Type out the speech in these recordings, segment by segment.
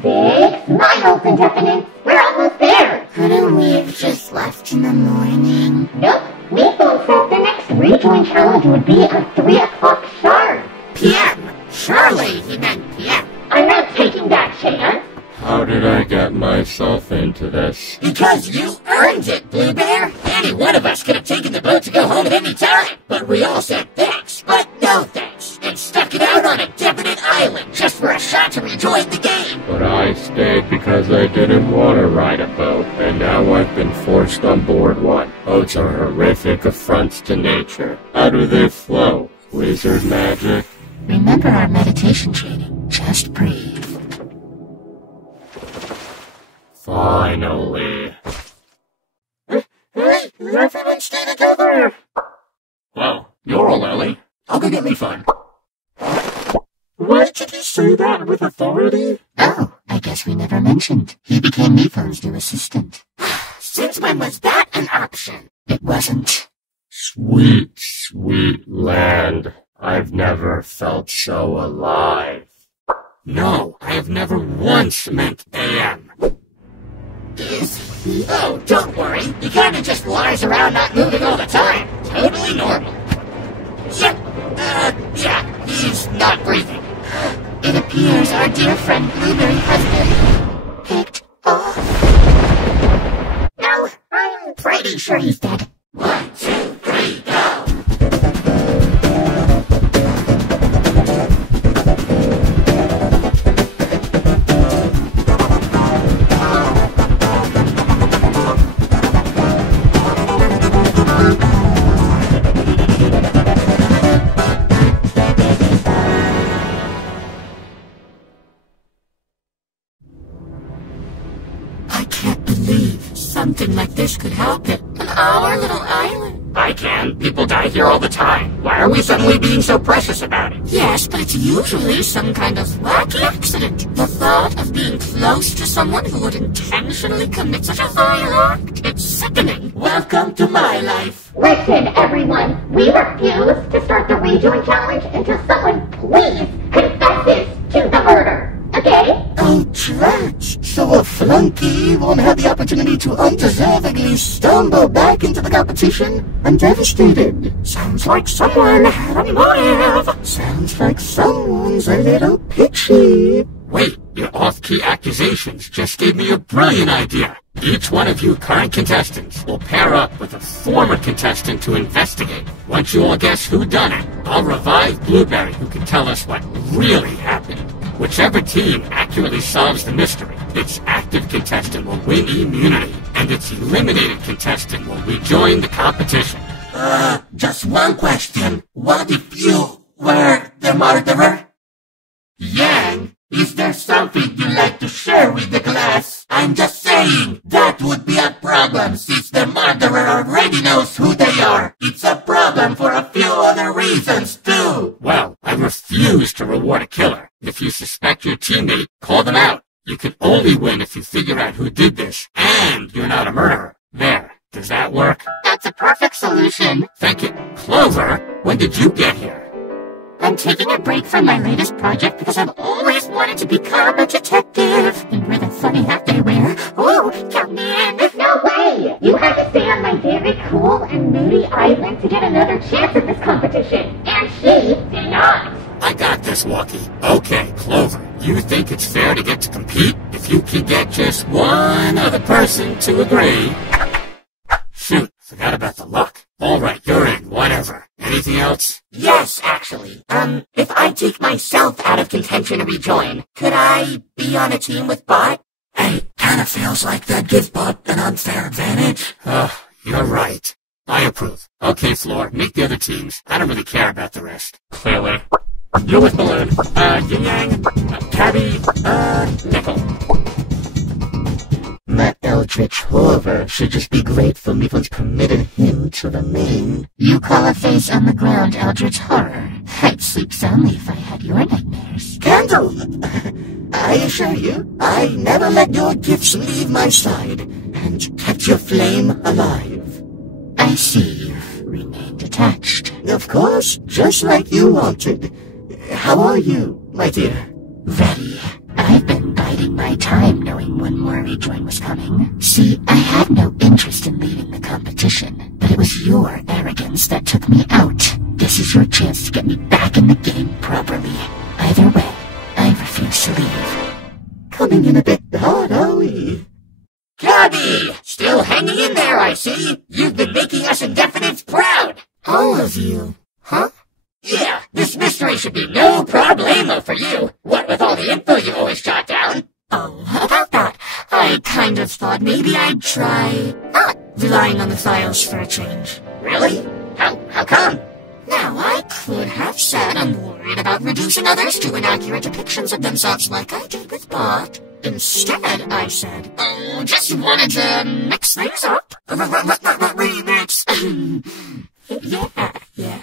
Big smiles, Indefinite. We're almost there. Couldn't we have just left in the morning? Nope. We thought that the next rejoin challenge would be at 3 o'clock sharp. PM. Surely he meant PM. I'm not taking that chance. How did I get myself into this? Because you earned it, Blue Bear. Any one of us could have taken the boat to go home at any time. But we all said thanks, but no thanks. And stuck it out on a definite island just for a shot to rejoin the game. But I stayed because I didn't want to ride a boat, and now I've been forced on board one. Boats are horrific affronts to nature. How do they flow? Wizard magic? Remember our meditation training. Just breathe. Finally. Hey, everyone stay together. Well, you're all early. I'll go get Leafon. Why did you say that with authority? Oh, I guess we never mentioned. He became Leafon's new assistant. Since when was that an option? It wasn't. Sweet, sweet land. I've never felt so alive. No, I have never once meant AM. Is he? Oh, don't worry. He kinda just lies around not moving all the time. Totally normal. Yep. Yeah, he's not breathing. It appears our dear friend Blueberry has been picked off. No, I'm pretty sure he's dead. 1, 2, 3, go! Something like this could happen on our little island. I can. People die here all the time. Why are we suddenly being so precious about it? Yes, but it's usually some kind of wacky accident. The thought of being close to someone who would intentionally commit such a vile act, it's sickening. Welcome to my life. Listen, everyone. We refuse to start the rejoin challenge until someone please confesses to the murder. Okay? Oh, trats. So a flunky won't have the opportunity to undeservedly stumble back into the competition? I'm devastated. Sounds like someone had a motive. Sounds like someone's a little pitchy. Wait, your off-key accusations just gave me a brilliant idea. Each one of you current contestants will pair up with a former contestant to investigate. Once you all guess who done it, I'll revive Blueberry, who can tell us what really happened. Whichever team accurately solves the mystery, its active contestant will win immunity, and its eliminated contestant will rejoin the competition. Just one question. What if you were the murderer? Yang, is there something you'd like to share with the class? I'm just saying, that would be a problem since the murderer already knows who they are. It's a problem for a few other reasons, too. Well, I refuse to reward a killer. If you suspect your teammate, call them out. You can only win if you figure out who did this, and you're not a murderer. There. Does that work? That's a perfect solution. Thank you. Clover, when did you get here? I'm taking a break from my latest project because I've always wanted to become a detective. And with a funny hat they wear, ooh, count me in. No way! You have to stay on my very cool and moody island to get another chance at this competition. And she did not. I got this, Walkie. Okay, Clover, you think it's fair to get to compete if you can get just one other person to agree? Shoot, forgot about the luck. All right, you're in, whatever. Anything else? Yes, actually. If I take myself out of contention to rejoin, could I be on a team with Bot? Hey, kinda feels like that gives Bot an unfair advantage. You're right. I approve. Okay, Floor, make the other teams. I don't really care about the rest. Clearly. You're with Balloon. Yin Yang, Cabby, Nickel. That Eldritch Horror should just be grateful Leafon's permitted him to remain. You call a face on the ground Eldritch Horror. I'd sleep soundly if I had your nightmares. Candle! I assure you, I never let your gifts leave my side, and kept your flame alive. I see you've remained attached. Of course, just like you wanted. How are you, my dear? Ready. I've been biding biding my time knowing one more rejoin was coming. See, I had no interest in leaving the competition, but it was your arrogance that took me out. This is your chance to get me back in the game properly. Either way, I refuse to leave. Coming in a bit hard, are we? Kirby! Still hanging in there, I see. You've been making us Indefinites proud. All of you. Huh? Yeah, this mystery should be no problemo for you. What with all the info you always jot down? Oh, about that, I kind of thought maybe I'd try not relying on the files for a change. Really? How come? Now, I could have said I'm worried about reducing others to inaccurate depictions of themselves like I did with Bot. Instead, I said, oh, just wanted to mix things up. Remix. Yeah.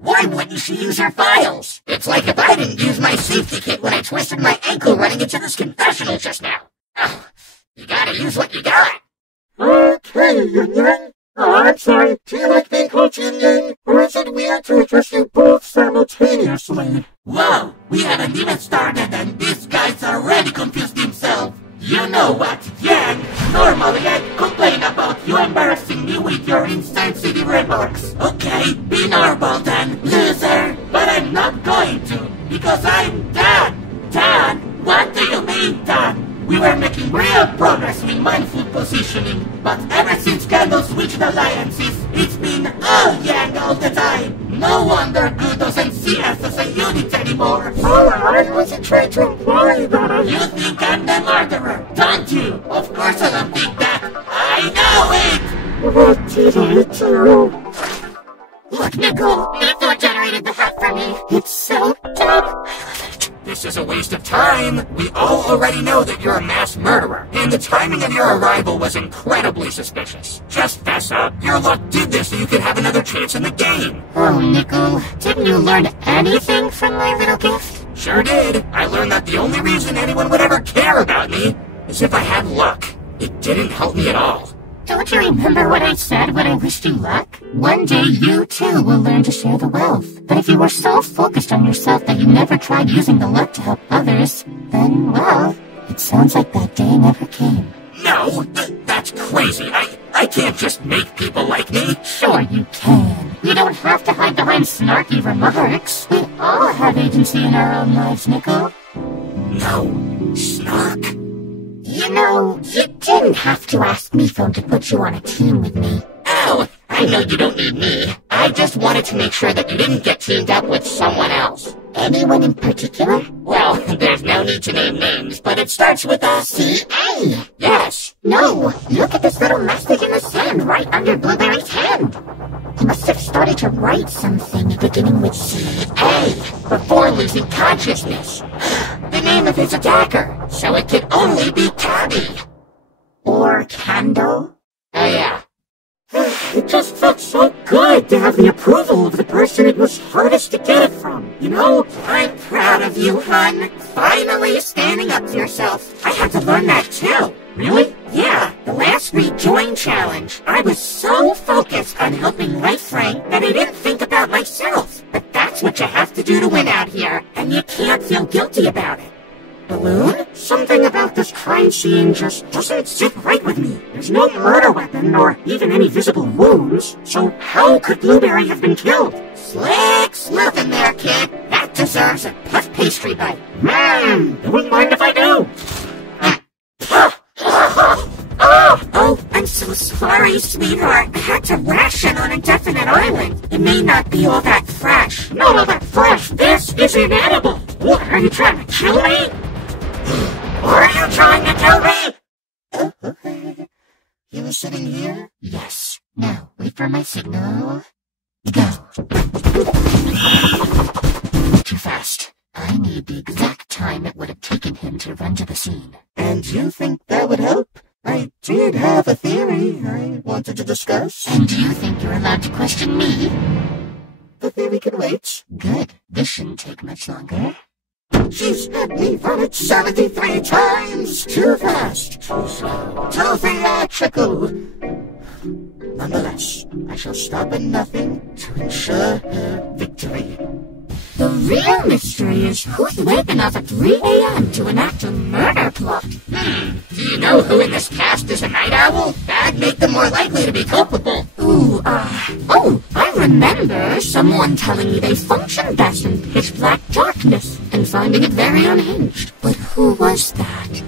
Why wouldn't she use her files? It's like if I didn't use my safety kit when I twisted my ankle running into this confessional just now. Oh, you gotta use what you got. Okay, Yin Yang. I'm sorry, do you like being called Yin Yang? Or is it weird to address you both simultaneously? Whoa, we haven't even started and this guy's already confused himself. You know what, Yang? Normally I'd complain about you embarrassing me with your insensitive remarks. Okay, be normal then, loser. But I'm not going to, because I'm Dan. Dan? What do you mean, Dan? We were making real progress with mindful positioning, but ever since Candle switched alliances, it's been all Yang all the time. No wonder Gu doesn't see us as a unit anymore. Oh, I wasn't trying to imply that You think I'm the murderer, don't you? Of course I don't think that. I know it! What did I do? Look, Nicole, Nicole generated the hat for me. It's so dumb. I love it. This is a waste of time. We all already know that you're a mass murderer, and the timing of your arrival was incredibly suspicious. Just fess up. Your luck did this so you could have another chance in the game. Oh, Nicole, didn't you learn anything from my little gift? Sure did. I learned that the only reason anyone would ever care about me is if I had luck. It didn't help me at all. Don't you remember what I said when I wished you luck? One day you too will learn to share the wealth. But if you were so focused on yourself that you never tried using the luck to help others, then, well, it sounds like that day never came. No, that's crazy. I can't just make people like me. Sure you can. You don't have to hide behind snarky remarks. We all have agency in our own lives, Nicole. No, snark. You know, you didn't have to ask Mifone to put you on a team with me. Oh, I know you don't need me. I just wanted to make sure that you didn't get teamed up with someone else. Anyone in particular? Well, there's no need to name names, but it starts with a C.A. Yes. No, look at this little message in the sand right under Blueberry's hand. He must have started to write something beginning with C.A. before losing consciousness. The name of his attacker, so it could only be Cabby. Or Kando? Oh yeah. It just felt so good to have the approval of the person it was hardest to get it from, you know? I'm proud of you, hun. Finally standing up for yourself. I had to learn that too. Really? Yeah, the last rejoin challenge. I was so focused on helping Life Frank that I didn't think about myself. But that's what you have to do to win out here, and you can't feel guilty about it. Balloon? Something about this crime scene just doesn't sit right with me. There's no murder weapon or even any visible wounds, so how could Blueberry have been killed? Slick sleuthing there, kid. That deserves a puff pastry bite. You wouldn't mind if I do. Oh, I'm so sorry, sweetheart. I had to ration on Indefinite Island. It may not be all that fresh. Not all that fresh. This is inedible. What, are you trying to kill me? Are you trying to kill me? You were sitting here? Yes. Now, wait for my signal. Go. Too fast. I need the exact time it would have taken him to run to the scene. And you think that would help? I did have a theory I wanted to discuss. And you think you're allowed to question me? The theory can wait. Good. This shouldn't take much longer. She's had me run it 73 times! Too fast, too slow, too theatrical. Nonetheless, I shall stop at nothing to ensure her victory. The real mystery is who's waking up at 3 a.m. to enact a murder flip-flopped. Do you know who in this cast is a night owl? That'd make them more likely to be culpable. Oh, I remember someone telling me they function best in pitch-black darkness and finding it very unhinged. But who was that?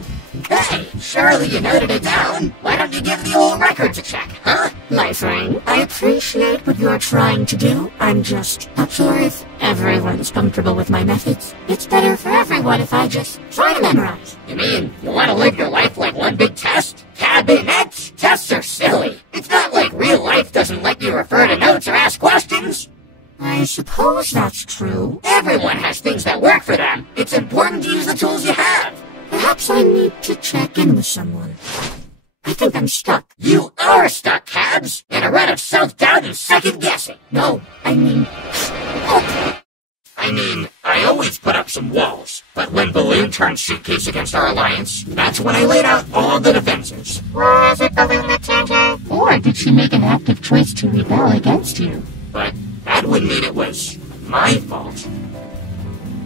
Hey, surely you noted it down. Why don't you give the old records a check, huh? My friend, I appreciate what you're trying to do. I'm just not sure if everyone's comfortable with my methods. It's better for everyone if I just try to memorize. You mean you want to live your life like one big test? Cabinets? Tests are silly. It's not like real life doesn't let you refer to notes or ask questions. I suppose that's true. Everyone has things that work for them. It's important to use the tools you have. Perhaps I need to check in with someone. I think I'm stuck. You are stuck, Cabs, in a run of self-doubt and second-guessing. No, I mean... I always put up some walls, but when Balloon turned suitcase against our alliance, that's when I laid out all the defenses. Was it Balloon that turned her? Or did she make an active choice to rebel against you? But that would mean it was my fault.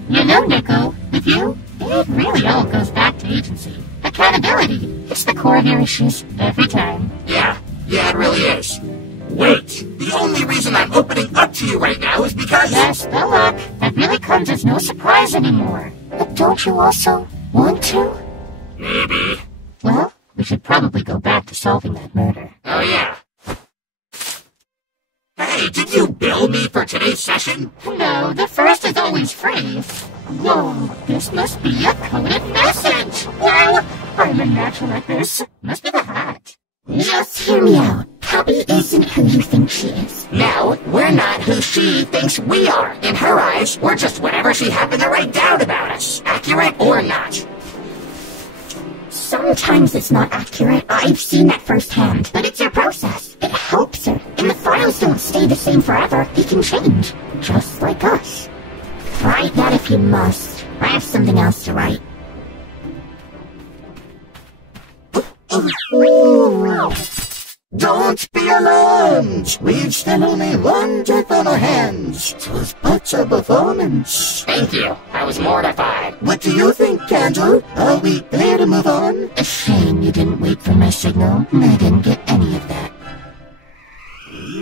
You know, Nico, with you, it really all goes back to agency. Accountability. It's the core of your issues every time. Yeah, it really is. Wait, the only reason I'm opening up to you right now is because... Yes, the luck. That really comes as no surprise anymore. But don't you also want to? Maybe. Well, we should probably go back to solving that murder. Oh, yeah. Hey, did you bill me for today's session? No, the first is always free. Whoa, this must be a coded message. Wow, I'm a natural at this. Must be the hat. Just hear me out. Cabby isn't who you think she is. No, we're not who she thinks we are. In her eyes, we're just whatever she happened to write down about us. Accurate or not. Sometimes it's not accurate. I've seen that firsthand. But it's her process. It helps her. And the files don't stay the same forever. They can change. Just like us. Write that if you must. I have something else to write. Don't be alarmed! We've still only one death on our hands. 'Twas but a performance. Thank you. I was mortified. What do you think, Candle? Are we clear to move on? A shame you didn't wait for my signal. I didn't get any of that.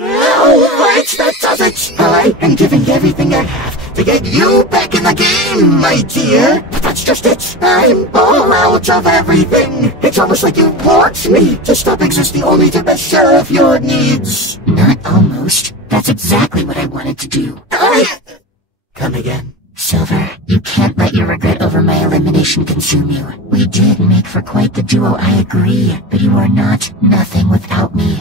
All right, that does it. I am giving everything I have to get you back in the game, my dear. But that's just it. I'm all out of everything. It's almost like you want me to stop existing only to best serve your needs. Not almost. That's exactly what I wanted to do. Come again. Silver, you can't let your regret over my elimination consume you. We did make for quite the duo, I agree, but you are not nothing without me.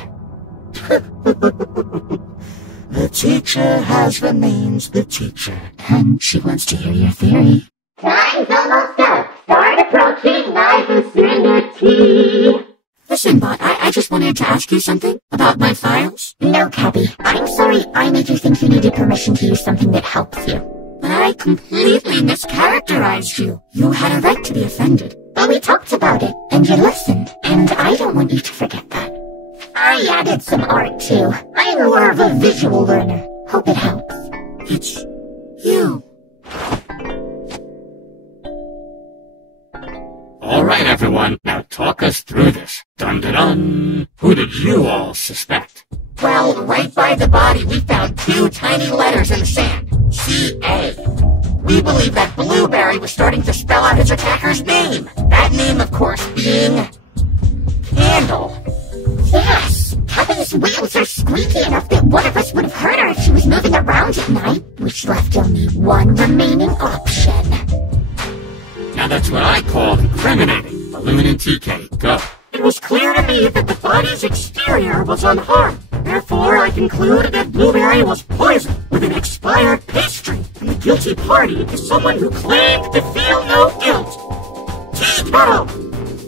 The teacher has remained the teacher. And she wants to hear your theory. Time's almost up. Start approaching my vicinity. Listen, Bot, I just wanted to ask you something about my files. No, Cabby. I'm sorry I made you think you needed permission to use something that helps you. But I completely mischaracterized you. You had a right to be offended. But we talked about it, and you listened, and I don't want you to forget that. I added some art, too. I'm more of a visual learner. Hope it helps. It's you. All right, everyone. Now talk us through this. Dun-dun-dun. Who did you all suspect? Well, right by the body, we found two tiny letters in the sand. C.A. We believe that Blueberry was starting to spell out his attacker's name. That name, of course, being... Candle. Yes! Cabby's wheels are squeaky enough that one of us would have heard her if she was moving around at night, which left only one remaining option. Now that's what I call incriminating. Balloon and TK, go. It was clear to me that the body's exterior was unharmed. Therefore, I conclude that Blueberry was poisoned with an expired pastry, and the guilty party is someone who claimed to feel no guilt. Tea-kettle!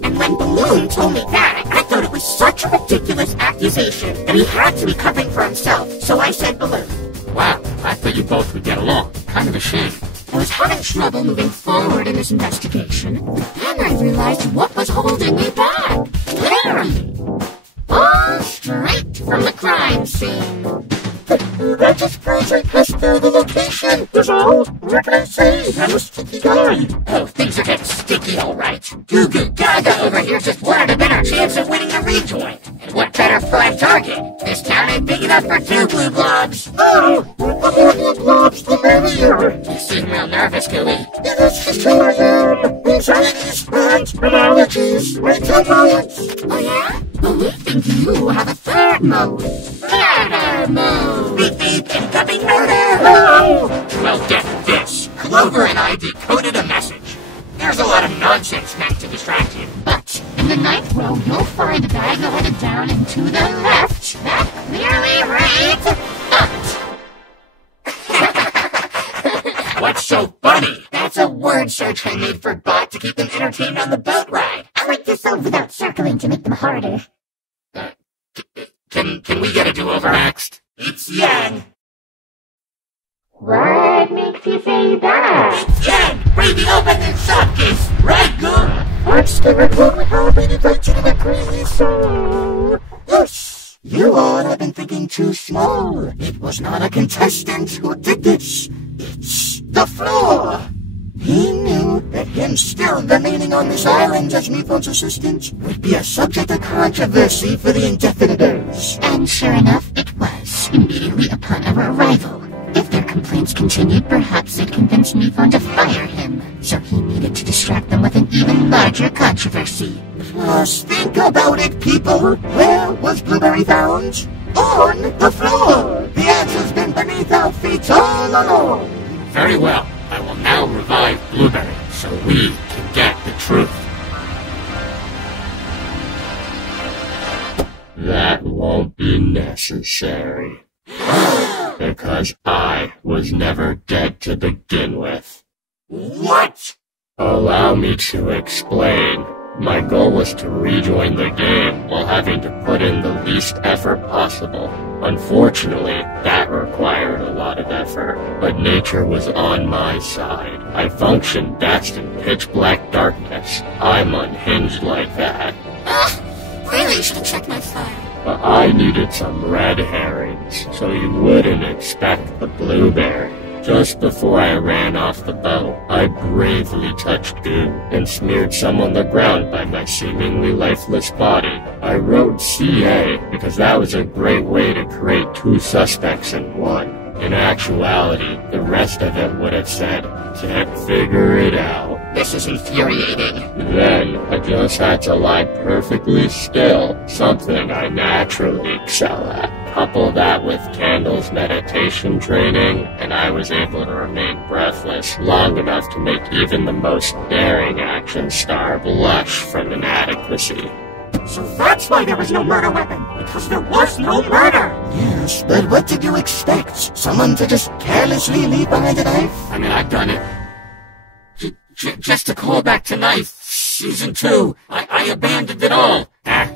And when Balloon told me that, I thought it was such a ridiculous accusation that he had to be covering for himself, so I said Balloon. Wow, I thought you both would get along. Kind of a shame. I was having trouble moving forward in this investigation. Then I realized what was holding me back. Literally. All straight from the crime scene. That just proves I passed through the location. That's all. What can I say? I'm a sticky guy. Oh, things are getting sticky, all right. right. Goo Goo Gaga over here just wanted a better chance of winning the rejoin. And what better prime target? This town ain't big enough for 2 blue blobs. Oh, the more blue blobs, the merrier. You seem real nervous, Gooey. Yeah, that's just who I am. Anxieties, burns, and allergies, retail violence. Oh yeah? Well, we think you have a third mode. Murder mode! Beep beep, incoming murder! Oh! Well, get this. Clover and I decoded a message. There's a lot of nonsense meant to distract you. But in the 9th row, you'll find a diagonal headed down and to the left. That clearly reads... What's so funny? That's a word search I made for Bot to keep them entertained on the boat ride. I like this solve without circling to make them harder. Can we get a do-over next? It's Yang. What makes you say that? It's Yang. Bring the opening shopcase. Right, Goo? I'm scared when we have anything to agree, so... Yes, you all have been thinking too small. It was not a contestant who did this. It's the floor. He knew that him still remaining on this island as Miphone's assistant would be a subject of controversy for the indefinitors. And sure enough, it was, immediately upon our arrival. If their complaints continued, perhaps they'd convince Miphone to fire him. So he needed to distract them with an even larger controversy. Plus, think about it, people. Where was Blueberry found? On the floor. The answer's been beneath our feet all along. Very well. I will now revive Blueberry so we can get the truth. That won't be necessary. Because I was never dead to begin with. What? Allow me to explain. My goal was to rejoin the game while having to put in the least effort possible. Unfortunately, that required a lot of effort, but nature was on my side. I functioned best in pitch-black darkness. I'm unhinged like that. Really should have checked my fire. But I needed some red herrings, so you wouldn't expect the blueberry. Just before I ran off the boat, I bravely touched goo and smeared some on the ground by my seemingly lifeless body. I wrote CA because that was a great way to create 2 suspects in one. In actuality, the rest of it would have said, "Can't figure it out." This is infuriating. Then, I just had to lie perfectly still, something I naturally excel at. Couple that with Candle's meditation training, and I was able to remain breathless long enough to make even the most daring action star blush from inadequacy. So that's why there was no murder weapon. Because there was no murder. Yes, but what did you expect? Someone to just carelessly leave behind a knife? I mean, I've done it. Just to call back to Knife, Season 2, I abandoned it all.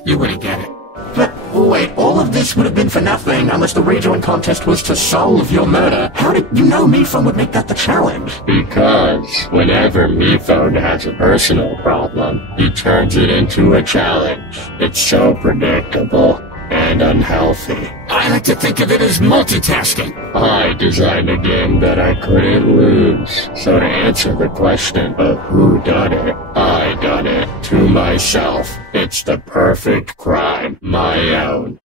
You wouldn't get it. But wait, all of this would have been for nothing unless the rejoin contest was to solve your murder. How did you know Miphone would make that the challenge? Because whenever Miphone has a personal problem, he turns it into a challenge. It's so predictable and unhealthy. I like to think of it as multitasking. I designed a game that I couldn't lose. So to answer the question of who done it, I done it to myself. It's the perfect crime, my own.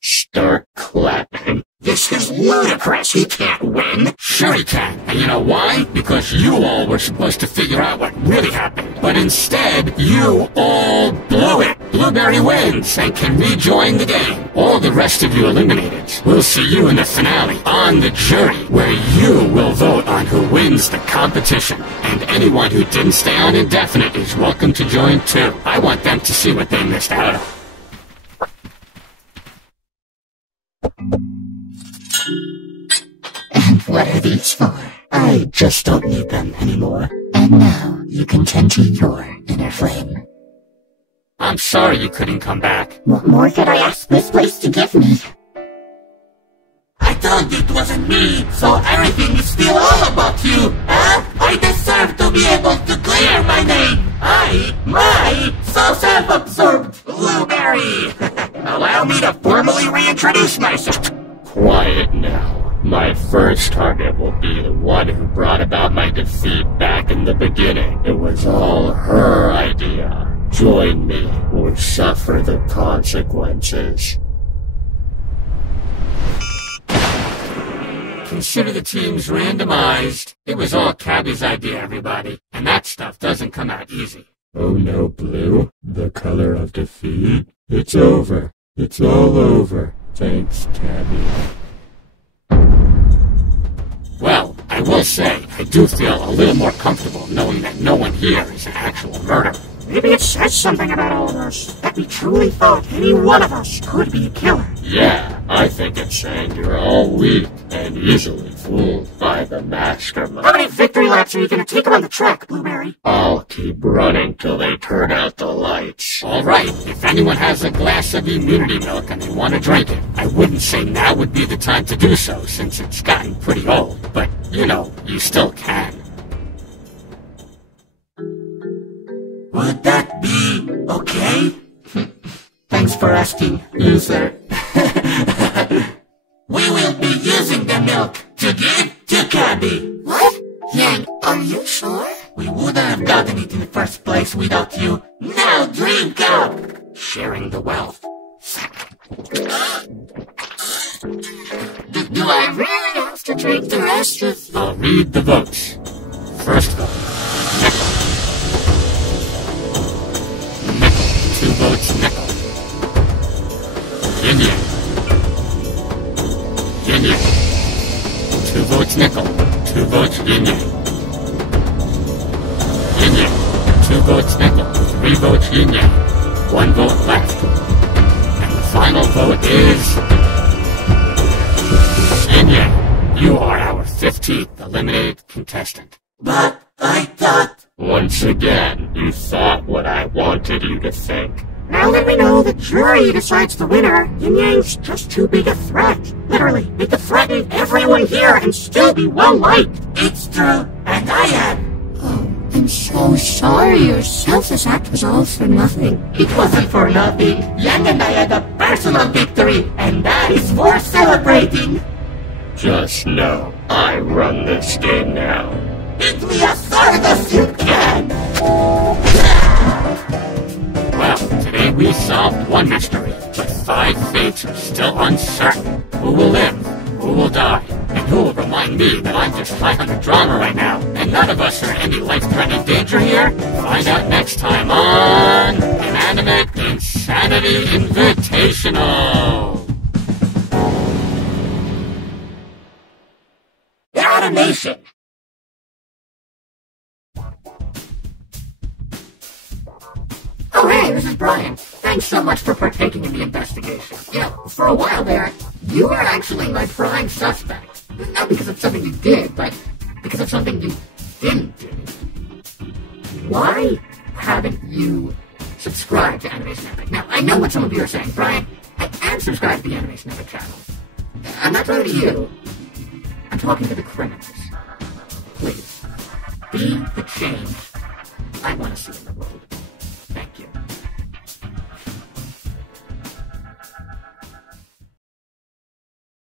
Start clapping. This is ludicrous. He can't win. Sure he can. And you know why? Because you all were supposed to figure out what really happened. But instead, you all blew it. Blueberry wins and can rejoin the game. All the rest of you eliminated. We'll see you in the finale on the jury, where you will vote on who wins the competition. And anyone who didn't stay on indefinite is welcome to join too. I want them to see what they missed out on. And what are these for? I just don't need them anymore. And now you can tend to your inner flame. I'm sorry you couldn't come back. What more could I ask this place to give me? I told you it wasn't me, so everything is still all about you, huh? I deserve to be able to clear my name. So self-absorbed Blueberry. Allow me to formally reintroduce myself. Quiet now. My first target will be the one who brought about my defeat back in the beginning. It was was all her idea. Join me or suffer the consequences. Consider the teams randomized. It was all Cabby's idea, everybody. And that stuff doesn't come out easy. Oh no, Blue. The color of defeat? It's over. It's all over. Thanks, Cabby. Well, I will say, I do feel a little more comfortable knowing that no one here is an actual murderer. Maybe it says something about all of us, that we truly thought any one of us could be a killer. Yeah, I think it's saying you're all weak and easily fooled by the mastermind. How many victory laps are you going to take around the track, Blueberry? I'll keep running till they turn out the lights. Alright, if anyone has a glass of immunity milk and they want to drink it, I wouldn't say now would be the time to do so since it's gotten pretty old, but, you know, you still can. Would that be okay? Thanks for asking, user. We will be using the milk to give to Cabby. What? Yang, are you sure? We wouldn't have gotten it in the first place without you. Now drink up! Sharing the wealth. Do I really have to drink the rest of... I'll read the votes. First vote, nickel. Nickel. 2 votes, nickel. Yin Yang. Yin Yang. 2 votes, nickel. 2 votes, Yin Yang. Yin Yang. 2 votes, nickel. 3 votes, Yin Yang. 1 vote left. And the final vote is... Yin Yang. You are our 15th eliminated contestant. But I thought... Once again, you thought what I wanted you to think. Now that we know the jury decides the winner, Yin Yang's just too big a threat. Literally, it could threaten everyone here and still be well-liked. It's true, and I am. Oh, I'm so sorry. Your selfless act was all for nothing. It wasn't for nothing. Yang and I had a personal victory, and that is worth celebrating. Just know, I run this game now. Hit me as hard as you can. Well, today we solved one mystery, but 5 fates are still uncertain. Who will live? Who will die? And who will remind me that I'm just high on the drama right now, and none of us are in any life-threatening danger here? Find out next time on Inanimate Insanity Invitational! Animation. Oh hey, this is Brian. Thanks so much for partaking in the investigation. You know, for a while there, you were actually my prime suspect. Not because of something you did, but because of something you didn't do. Why haven't you subscribed to Animation Epic? Now, I know what some of you are saying. Brian, I am subscribed to the Animation Epic channel. I'm not talking to you. I'm talking to the criminals. Please, be the change I want to see in the world.